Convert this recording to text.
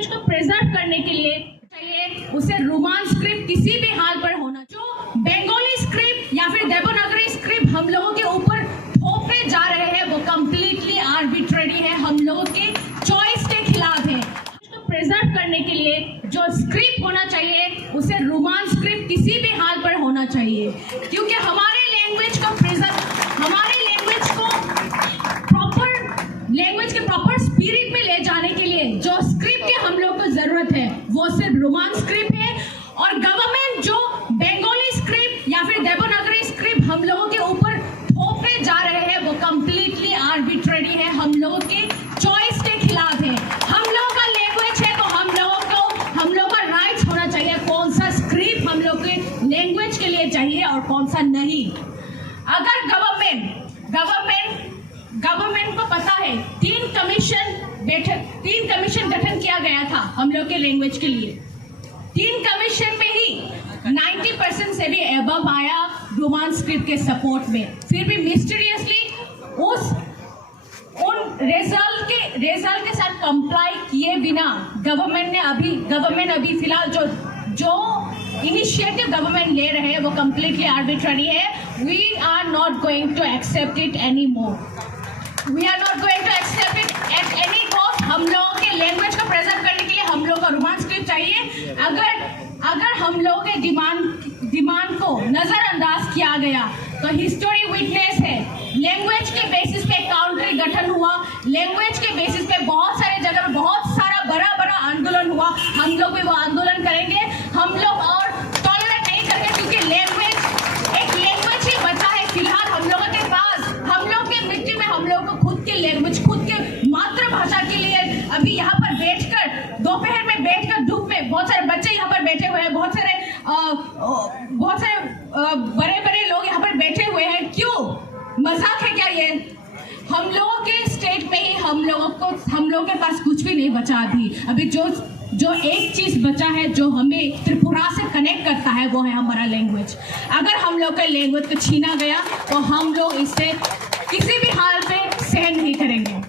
Language को preserve करने के लिए चाहिए उसे रोमान स्क्रिप्ट किसी भी हाल पर होना। जो बंगाली स्क्रिप्ट या फिर देवनागरी स्क्रिप्ट हम लोगों के ऊपर थोपे जा रहे हैं वो कंप्लीटली आर्बिट्रेरी है, हम लोगों के चॉइस के खिलाफ है। इसको प्रिजर्व करने के लिए जो स्क्रिप्ट होना चाहिए उसे रोमान स्क्रिप्ट किसी भी हाल पर होना चाहिए, क्योंकि हमारे लैंग्वेज को प्रिजर्व, हमारे लैंग्वेज के प्रॉपर स्पिरिट में ले जाने के लिए जो स्क्रिप्ट की हम लोग को जरूरत है वो सिर्फ रोमान स्क्रिप्ट है। और गवर्नमेंट जो बंगाली स्क्रिप्ट या फिर देवनागरी स्क्रिप्ट हम लोगों के ऊपर थोपे जा रहे हैं वो कंप्लीटली आर्बिट्रेरी है, हम लोगों के चॉइस के खिलाफ है। हम लोगों का लैंग्वेज है तो हम लोगों का राइट्स होना चाहिए कौन सा स्क्रिप्ट हम लोग के लैंग्वेज के लिए चाहिए और कौन सा नहीं। अगर गवर्नमेंट को पता है तीन कमीशन गठन किया गया था हम लोग के लैंग्वेज के लिए, 3 कमीशन में ही 90% से भी अबव आया रोमान स्क्रिप्ट के सपोर्ट में, फिर भी मिस्टीरियसली उन रिजल्ट के साथ कंप्लाई किए बिना गवर्नमेंट अभी फिलहाल जो इनिशिएटिव गवर्नमेंट ले रहे हैं वो कंप्लीटली आर्बिट्ररी है। We are not going to accept it anymore, we are not going to accept it at any cost. हम लोगों के लैंग्वेज को प्रेजेंट करने के लिए हम लोग का रोमान स्क्रिप्ट चाहिए। अगर हम लोगों के डिमांड को नजरअंदाज किया गया तो हिस्टोरी विटनेस है, लैंग्वेज के बेसिस पे काउंट्री गठन हुआ, लैंग्वेज के बेसिस पे बहुत सारे जगह बहुत सारा बड़ा आंदोलन हुआ। हम लोग भी वो आंदोलन करेंगे, हम लोग और टॉलरेट नहीं करेंगे, क्योंकि एक लैंग्वेज ही बचा है फिलहाल हम लोगों के पास। हम लोग के मिट्टी में हम लोग को खुद के लैंग्वेज, खुद के मातृभाषा के लिए अभी यहाँ पर बैठकर दोपहर में बैठकर धूप में बहुत सारे बच्चे यहाँ पर बैठे हुए हैं, बहुत सारे बड़े लोग यहाँ पर बैठे हुए हैं। क्यों? मजाक है क्या ये? हम लोगों के स्टेट में ही हम लोगों के पास कुछ भी नहीं बचा अभी जो एक चीज बचा है जो हमें त्रिपुरा से कनेक्ट करता है वो है हमारा लैंग्वेज। अगर हम लोग के लैंग्वेज को छीना गया तो हम लोग इसे किसी भी हाल पे सहन नहीं करेंगे।